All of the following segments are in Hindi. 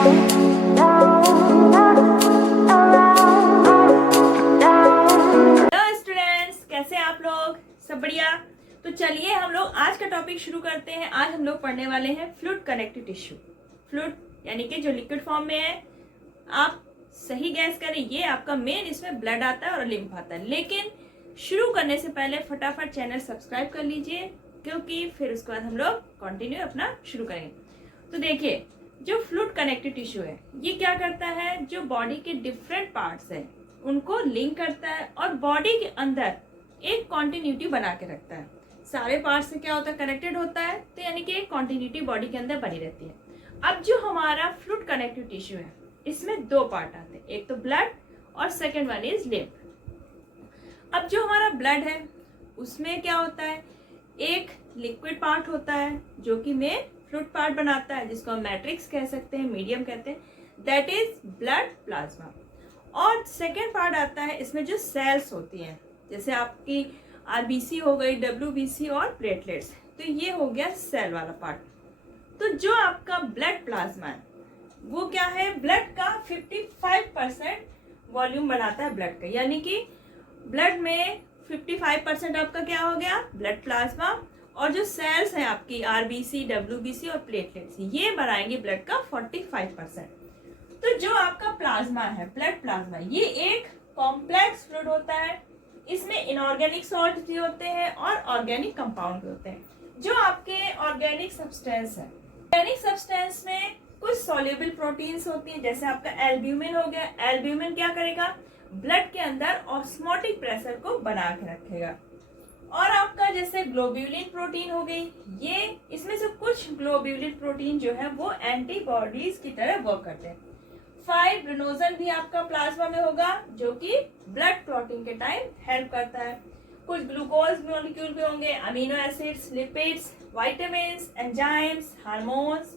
स्टूडेंट्स, कैसे आप लोग? सब बढ़िया। तो चलिए हम लोग आज का टॉपिक शुरू करते हैं। आज हम लोग पढ़ने वाले हैं फ्लूइड कनेक्टिव टिश्यू। फ्लूइड यानी कि जो लिक्विड फॉर्म में है। आप सही गैस करें, ये आपका मेन, इसमें ब्लड आता है और लिम्फ आता है। लेकिन शुरू करने से पहले फटाफट चैनल सब्सक्राइब कर लीजिए, क्योंकि फिर उसके बाद हम लोग कंटिन्यू अपना शुरू करेंगे। तो देखिए, जो फ्लूइड कनेक्टिव टिश्यू है, ये क्या करता है, जो बॉडी के डिफरेंट पार्ट्स है उनको लिंक करता है और बॉडी के अंदर एक कॉन्टिन्यूटी बना के रखता है। सारे पार्ट से क्या होता है, कनेक्टेड होता है, तो यानी कि एक कॉन्टिन्यूटी बॉडी के अंदर बनी रहती है। अब जो हमारा फ्लूइड कनेक्टिव टिश्यू है, इसमें दो पार्ट आते हैं, एक तो ब्लड और सेकेंड वन इज लिम्फ। अब जो हमारा ब्लड है उसमें क्या होता है, एक लिक्विड पार्ट होता है जो कि में फ्लूइड पार्ट बनाता है, जिसको हम मैट्रिक्स कह सकते हैं, मीडियम कहते हैं, दैट इज ब्लड प्लाज्मा। और सेकेंड पार्ट आता है, इसमें जो सेल्स होती हैं, जैसे आपकी आरबीसी हो गई, डब्ल्यूबीसी और प्लेटलेट्स, तो ये हो गया सेल वाला पार्ट। तो जो आपका ब्लड प्लाज्मा है वो क्या है, ब्लड का 55% वॉल्यूम बनाता है ब्लड का, यानी कि ब्लड में 55% आपका क्या हो गया, ब्लड प्लाज्मा, और जो सेल्स हैं आपकी आरबीसी, डब्ल्यूबीसी और प्लेटलेट्स, ये बनाएंगे ब्लड का 45%। तो जो आपका प्लाज्मा है, ब्लड प्लाज्मा, ये एक कॉम्प्लेक्स फ्लूइड होता है। इसमें इनऑर्गेनिक सॉल्ट भी होते हैं और ऑर्गेनिक कंपाउंड भी होते हैं। जो आपके ऑर्गेनिक सब्सटेंस है, ऑर्गेनिक सब्सटेंस में कुछ सॉल्युबल प्रोटीन्स होती हैं, जैसे आपका एल्ब्यूमिन हो गया। एल्ब्यूमिन क्या करेगा, ब्लड के अंदर ऑस्मोटिक प्रेशर को बना के रखेगा। और आपका जैसे ग्लोब्यूलिन प्रोटीन हो गई, ये इसमें से कुछ ग्लोब्यूलिन प्रोटीन जो है वो एंटीबॉडीज की तरह वर्क करते हैं। फाइब्रिनोजन भी आपका प्लाज्मा में होगा, जो कि ब्लड क्लॉटिंग के टाइम हेल्प करता है। कुछ ग्लूकोज मॉलिक्यूल भी होंगे, amino acids, lipids, vitamins, enzymes, hormones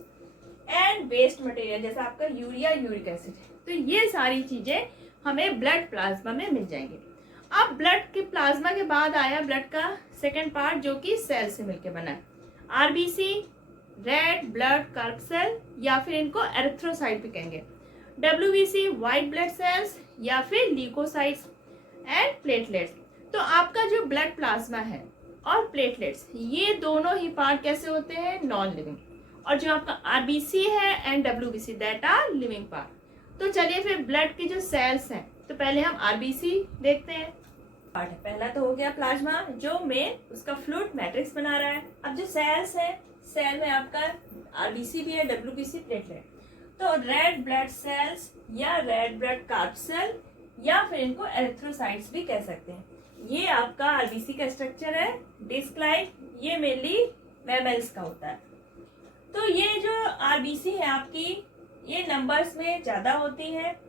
and waste material, जैसे आपका यूरिया, यूरिक एसिड। तो ये सारी चीजें हमें ब्लड प्लाज्मा में मिल जाएंगी। अब ब्लड के प्लाज्मा के बाद आया ब्लड का सेकेंड पार्ट, जो कि सेल से मिलकर बना है। आरबीसी, रेड ब्लड कार्पसेल, या फिर इनको एरिथ्रोसाइट भी कहेंगे। डब्ल्यूबीसी, व्हाइट ब्लड सेल्स, या फिर ल्यूकोसाइट्स एंड प्लेटलेट्स। तो आपका जो ब्लड प्लाज्मा है और प्लेटलेट्स, ये दोनों ही पार्ट कैसे होते हैं, नॉन लिविंग। और जो आपका आरबीसी है and WBC, that are living part. तो चलिए फिर ब्लड की जो सेल्स हैं, तो पहले हम आरबीसी देखते हैं। पार्ट है, पहला तो हो गया प्लाज्मा, जो में उसका फ्लूइड मैट्रिक्स बना रहा है। अब जो सेल्स है, सेल में आपका आरबीसी भी है, डब्ल्यूबीसी, प्लेटलेट। तो रेड ब्लड सेल्स या रेड ब्लड कार्पसेल, या फिर इनको एरिथ्रोसाइट्स भी कह सकते हैं। ये आपका आरबीसी का स्ट्रक्चर है, डिस्क लाइक। ये मेनली मैमल्स का होता है। तो ये जो आरबीसी है आपकी, ये नंबर्स में ज्यादा होती है।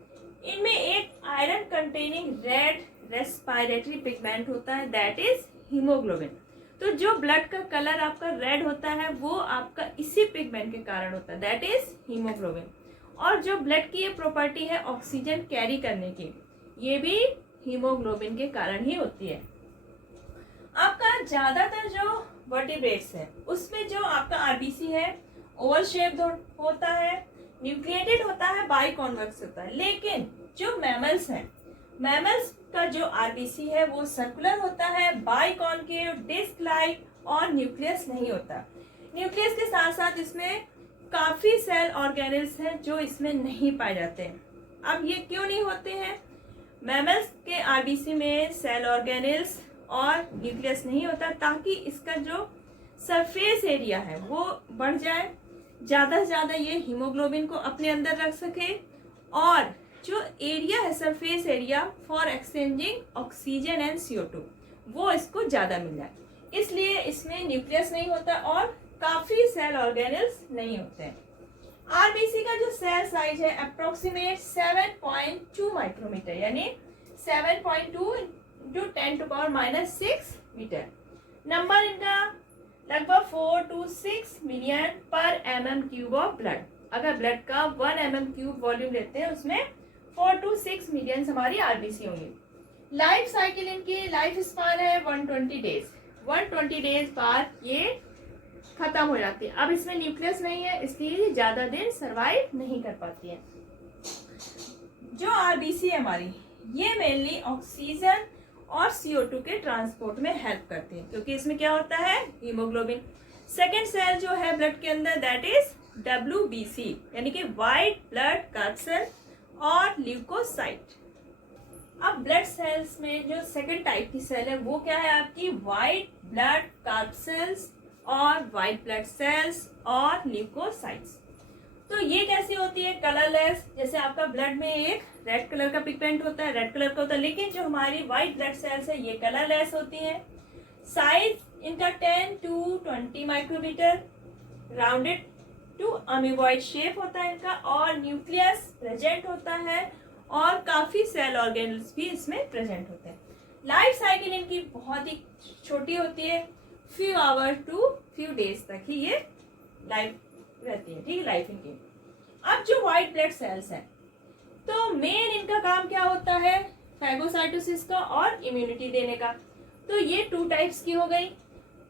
इनमें एक iron containing red respiratory pigment होता है, दैट इज हीमोग्लोबिन। तो जो ब्लड का कलर आपका रेड होता है, वो आपका इसी पिगमेंट के कारण होता है, दैट इज हीमोग्लोबिन। और जो ब्लड की ये प्रॉपर्टी है ऑक्सीजन कैरी करने की, ये भी हीमोग्लोबिन के कारण ही होती है। आपका ज्यादातर जो वर्टिब्रेट्स है, उसमें जो आपका आरबीसी है ओवल शेप्ड होता है, न्यूक्लिएटेड होता है, बाइकॉन्वेक्स होता है। लेकिन जो मैमल्स हैं, मैमल्स का जो आरबीसी है वो सर्कुलर होता है, बाइकॉन्केव, डिस्क लाइक, और न्यूक्लियस नहीं होता। न्यूक्लियस के साथ साथ इसमें काफी सेल ऑर्गेनेल्स हैं जो इसमें नहीं पाए जाते हैं। अब ये क्यों नहीं होते हैं, मैमल्स के आरबीसी में सेल ऑर्गेनेल्स और न्यूक्लियस नहीं होता, ताकि इसका जो सरफेस एरिया है वो बढ़ जाए, ज्यादा से ज्यादा ये हीमोग्लोबिन को अपने अंदर रख सके, और जो एरिया है, surface area for exchanging oxygen and CO2, वो इसको ज्यादा मिल जाए। इसलिए इसमें न्यूक्लियस नहीं होता और काफी सेल ऑर्गेनेल्स नहीं होते हैं। आरबीसी का जो सेल साइज है अप्रोक्सीमेट 7.2 माइक्रोमीटर, यानी 7.2 × 10⁻⁶ मीटर। नंबर इनका लगभग 4 to 6 मिलियन पर mm³ ऑफ ब्लड। अगर ब्लड का 1 mm³ वॉल्यूम लेते हैं, उसमें 4 to 6 मिलियन हमारी आरबीसी होंगी। लाइफ साइकिल, इनकी लाइफ स्पान है 120 डेज। 120 डेज बाद ये खत्म हो जाती है। अब इसमें न्यूक्लियस नहीं है, इसलिए ज्यादा दिन सरवाइव नहीं कर पाती है। जो आरबीसी है हमारी, ये मेनली ऑक्सीजन और CO2 के ट्रांसपोर्ट में हेल्प करती है, क्योंकि इसमें क्या होता है, हीमोग्लोबिन। सेकेंड सेल जो है ब्लड के अंदर, दैट इज WBC, यानी कि व्हाइट ब्लड कार्सेल और ल्यूकोसाइट। अब ब्लड सेल्स में जो सेकेंड टाइप की सेल है वो क्या है आपकी, व्हाइट ब्लड कार्सेल्स और व्हाइट ब्लड सेल्स और ल्यूकोसाइट्स। तो ये कैसी होती है, कलरलेस। जैसे आपका ब्लड में एक रेड कलर का पिगमेंट होता है, रेड कलर का होता है, लेकिन जो हमारी व्हाइट ब्लड सेल्स है ये कलरलेस होती है। साइज इनका 10 to 20 micrometre, rounded to amoeboid shape होता है इनका, और न्यूक्लियस प्रेजेंट होता है, और काफी सेल ऑर्गेनल्स भी इसमें प्रेजेंट होते हैं। लाइफ साइकिल इनकी बहुत ही छोटी होती है, few hour to few days तक ही ये लाइफ रहती है, ठीक है, लाइफ इनकी। अब जो व्हाइट ब्लड सेल्स हैं, तो मेन इनका काम क्या होता है, फैगोसाइटोसिस का और इम्यूनिटी देने का। तो ये 2 टाइप्स की हो गई,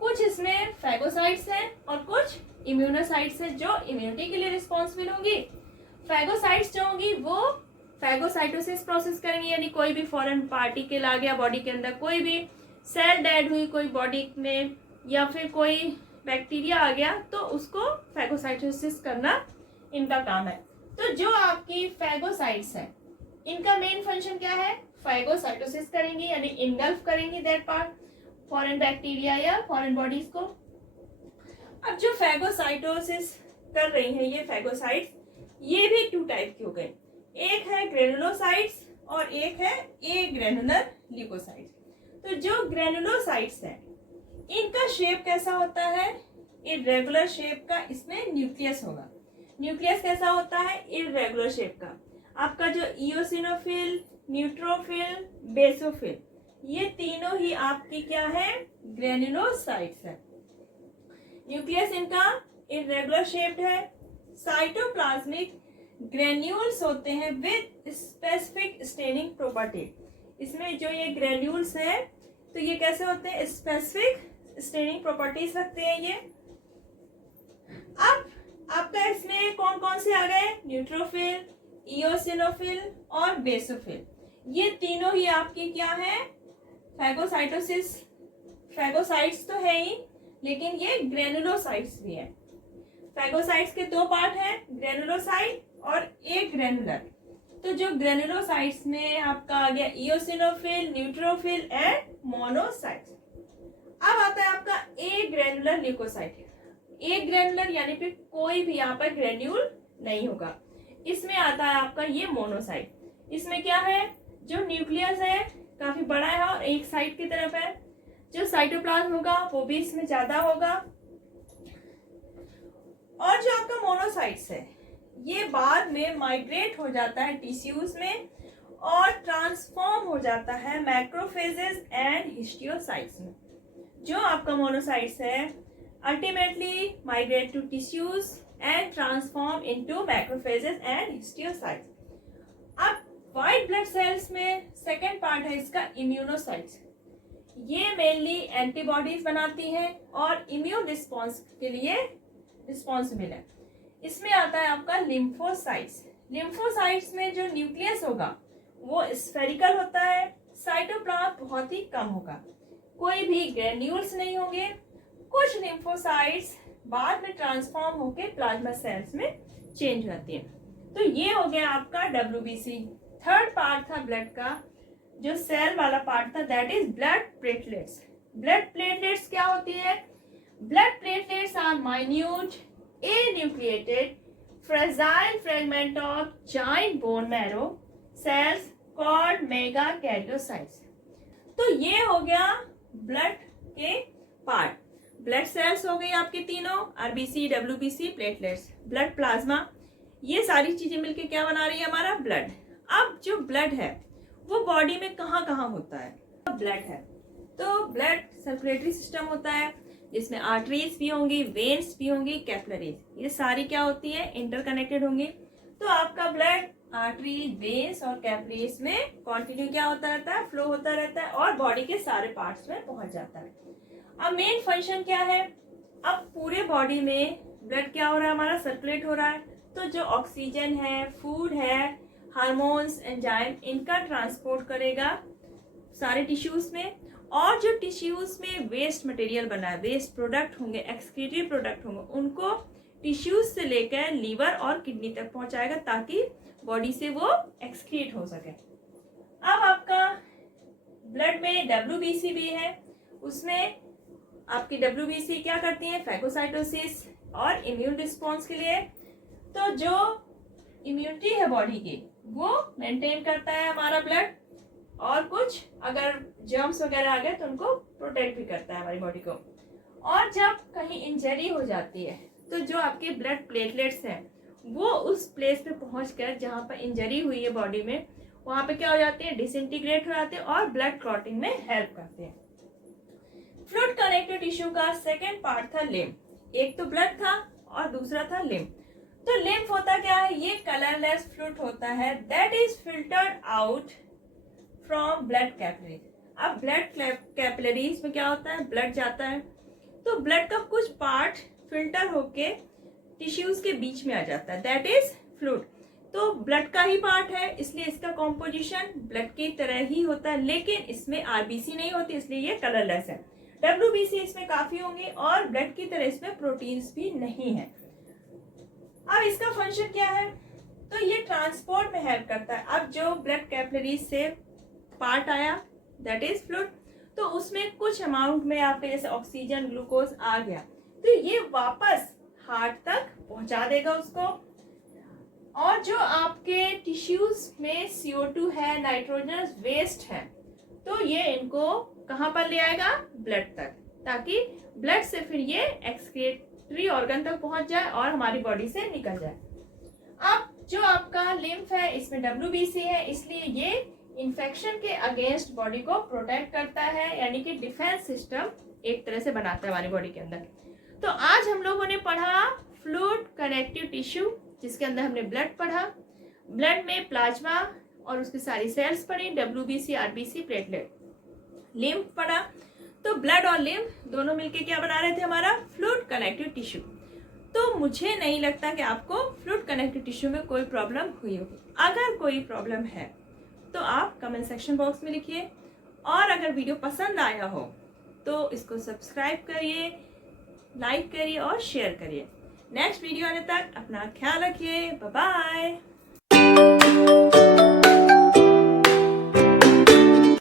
कुछ इसमें फैगोसाइट्स हैं और कुछ इम्यूनोसाइट्स हैं जो इम्यूनिटी के लिए रिस्पॉन्सिबल होंगी। फैगोसाइट्स जो होंगी वो फैगोसाइटोसिस प्रोसेस करेंगे, यानी कोई भी फॉरेन पार्टिकल आ गया बॉडी के अंदर, कोई भी सेल डेड हुई कोई बॉडी में, या फिर कोई बैक्टीरिया आ गया, तो उसको फैगोसाइटोसिस करना इनका काम है। तो जो आपकी फैगोसाइट्स है, इनका मेन फंक्शन क्या है, फैगोसाइटोसिस करेंगी, यानी इनगल्फ करेंगी दैट पार्ट, फॉरेन बैक्टीरिया या फॉरेन बॉडीज को। अब जो फैगोसाइटोसिस कर रही है ये फैगोसाइट्स, ये भी 2 टाइप की हो गई, एक है ग्रेनुलोसाइट्स और एक है ए ग्रेनुलर ल्यूकोसाइट्स। तो जो ग्रेनुलोसाइट्स है इनका शेप कैसा होता है, इर्रेगुलर शेप का, इसमें न्यूक्लियस होगा। न्यूक्लियस कैसा होता है, इर्रेगुलर शेप का। आपका जो इओसिनोफिल, न्यूट्रोफिल, बेसोफिल, ये तीनों ही आपकी क्या है, ग्रेनुलोसाइट्स है। न्यूक्लियस इनका इर्रेगुलर शेप्ड है। साइटोप्लाज्मिक ग्रेन्यूल्स होते हैं विद स्पेसिफिक स्टेनिंग प्रॉपर्टी। इसमें जो ये ग्रेन्यूल्स हैं, तो ये कैसे होते हैं, स्पेसिफिक स्टेनिंग प्रॉपर्टीज रखते हैं ये। अब आपका इसमें कौन कौन से आ गए, न्यूट्रोफिल, इओसिनोफिल और बेसोफिल, ये तीनों ही आपकी क्या है, फैगोसाइटोसिस, फैगोसाइट्स तो है ही, लेकिन ये ग्रेनुलोसाइट्स भी है। फैगोसाइट्स के 2 पार्ट हैं, ग्रेनुलोसाइट और एक ग्रेनुलर। तो जो ग्रेनुलोसाइट्स में आपका आ गया इओसिनोफिल, न्यूट्रोफिल एंड मोनोसाइट्स। अब आता है आपका ए ग्रेनुलर ल्यूकोसाइट। ए ग्रेनुलर यानी फिर कोई भी यहाँ पर ग्रेन्यूल नहीं होगा। इसमें आता है आपका ये मोनोसाइट। इसमें क्या है, जो न्यूक्लियस है काफी बड़ा है और एक साइड की तरफ है। जो साइटोप्लाज्म होगा वो भी इसमें ज्यादा होगा। और जो आपका मोनोसाइट्स है ये बाद में माइग्रेट हो जाता है टिश्यूज में और ट्रांसफॉर्म हो जाता है मैक्रोफेजेस एंड हिस्टियोसाइट्स में। जो आपका मोनोसाइट्स है ultimately migrate to tissues and transform into macrophages and histiocytes. अब व्हाइट ब्लड सेल्स में सेकेंड पार्ट है इसका इम्यूनोसाइट्स। ये मेनली एंटीबॉडीज बनाती हैं और इम्यून रिस्पॉन्स के लिए रिस्पॉन्सिबल है। इसमें आता है आपका लिम्फोसाइट्स। लिम्फोसाइट्स में जो न्यूक्लियस होगा वो स्फेरिकल होता है, साइटोप्लाज्म बहुत ही कम होगा, कोई भी ग्रेन्यूल्स नहीं होंगे। कुछ लिम्फोसाइट्स बाद में ट्रांसफॉर्म होके प्लाज्मा सेल्स में चेंज होती हैं। तो ये हो गया आपका WBC। थर्ड पार्ट था ब्लड का, जो सेल वाला पार्ट था, that is blood platelets. Blood platelets क्या होती है, blood platelets are minute anucleated fragile fragment of giant bone marrow cells called megakaryocytes। तो ये हो गया ब्लड के पार्ट। ब्लड सेल्स हो गई आपके तीनों, RBC, WBC, platelets, blood plasma, ये सारी चीजें मिलके क्या बना रही है हमारा ब्लड। अब जो ब्लड है वो बॉडी में कहाँ कहाँ होता है, ब्लड है तो ब्लड सर्कुलेटरी सिस्टम होता है जिसमें आर्टरीज भी होंगी, वेन्स भी होंगी, कैपिलरीज, ये सारी क्या होती है, इंटरकनेक्टेड होंगी। तो आपका ब्लड आर्टरी, वेन्स और कैपिलरीज में कंटिन्यू क्या होता रहता है, फ्लो होता रहता है और बॉडी के सारे पार्ट्स में पहुंच जाता है। अब मेन फंक्शन क्या है, अब पूरे बॉडी में ब्लड क्या हो रहा है, हमारा सर्कुलेट हो रहा है। तो जो ऑक्सीजन है, फूड है, हार्मोन्स, एंजाइम, इनका ट्रांसपोर्ट करेगा सारे टिश्यूज में। और जो टिश्यूज में वेस्ट मटेरियल बना है, वेस्ट प्रोडक्ट होंगे, एक्सक्रीटरी प्रोडक्ट होंगे, उनको टिश्यूज से लेकर लीवर और किडनी तक पहुंचाएगा ताकि बॉडी से वो एक्सक्रीट हो सके। अब आपका ब्लड में WBC भी है, उसमें आपकी WBC क्या करती है, फैगोसाइटोसिस और इम्यून रिस्पॉन्स के लिए। तो जो इम्यूनिटी है बॉडी की वो मेंटेन करता है हमारा ब्लड, और कुछ अगर जर्म्स वगैरह आ गए तो उनको प्रोटेक्ट भी करता है हमारी बॉडी को। और जब कहीं इंजरी हो जाती है तो जो आपके ब्लड प्लेटलेट्स हैं वो उस प्लेस पे पहुंचकर जहाँ पर इंजरी हुई है बॉडी में, वहां पे क्या हो जाते हैं, डिसइंटीग्रेट हो जाते हैं और ब्लड क्लॉटिंग में हेल्प करते हैं। फ्लूइड कनेक्टिव टिश्यू का सेकेंड पार्ट था लिम्फ। एक तो ब्लड था और दूसरा था लिम्फ। तो लिम्फ होता क्या है, ये कलरलेस फ्लूइड होता है that is filtered out from blood capillaries. अब ब्लड कैपिलरीज में क्या होता है, ब्लड जाता है, तो ब्लड का कुछ पार्ट फिल्टर होके टिश्यूज के बीच में आ जाता है, दैट इज फ्लूइड। तो ब्लड का ही पार्ट है, इसलिए इसका कॉम्पोजिशन ब्लड की तरह ही होता है, लेकिन इसमें आरबीसी नहीं होती, इसलिए ये कलरलेस है। WBC इसमें काफी होंगी और ब्लड की तरह इसमें प्रोटीन्स भी नहीं है। अब इसका फंक्शन क्या है, तो ये ट्रांसपोर्ट में हेल्प करता है। अब जो ब्लड कैपिलरीज से पार्ट आया दैट इज फ्लूइड, तो उसमें कुछ अमाउंट में आपके जैसे ऑक्सीजन, ग्लूकोज आ गया, तो ये वापस हार्ट तक पहुंचा देगा उसको। और जो आपके टिश्यूज में CO2 है, नाइट्रोजनस वेस्ट है, तो ये इनको कहां पर ले आएगा, ब्लड तक, ताकि ब्लड से फिर ये एक्सक्रीटरी ऑर्गन तक पहुंच जाए और हमारी बॉडी से निकल जाए। अब जो आपका लिम्फ है इसमें WBC है, इसलिए ये इन्फेक्शन के अगेंस्ट बॉडी को प्रोटेक्ट करता है, यानी कि डिफेंस सिस्टम एक तरह से बनाता है हमारी बॉडी के अंदर। तो आज हम लोगों ने पढ़ा फ्लूइड कनेक्टिव टिश्यू, जिसके अंदर हमने ब्लड पढ़ा, ब्लड में प्लाज्मा और उसकी सारी सेल्स पढ़ी, WBC, RBC, प्लेटलेट, लिम्फ पढ़ा। तो ब्लड और लिम्फ दोनों मिलके क्या बना रहे थे, हमारा फ्लूइड कनेक्टिव टिश्यू। तो मुझे नहीं लगता कि आपको फ्लूइड कनेक्टिव टिश्यू में कोई प्रॉब्लम हुई होगी। अगर कोई प्रॉब्लम है तो आप कमेंट सेक्शन बॉक्स में लिखिए, और अगर वीडियो पसंद आया हो तो इसको सब्सक्राइब करिए, लाइक करिए और शेयर करिए। नेक्स्ट वीडियो आने तक अपना ख्याल रखिए। Bye bye.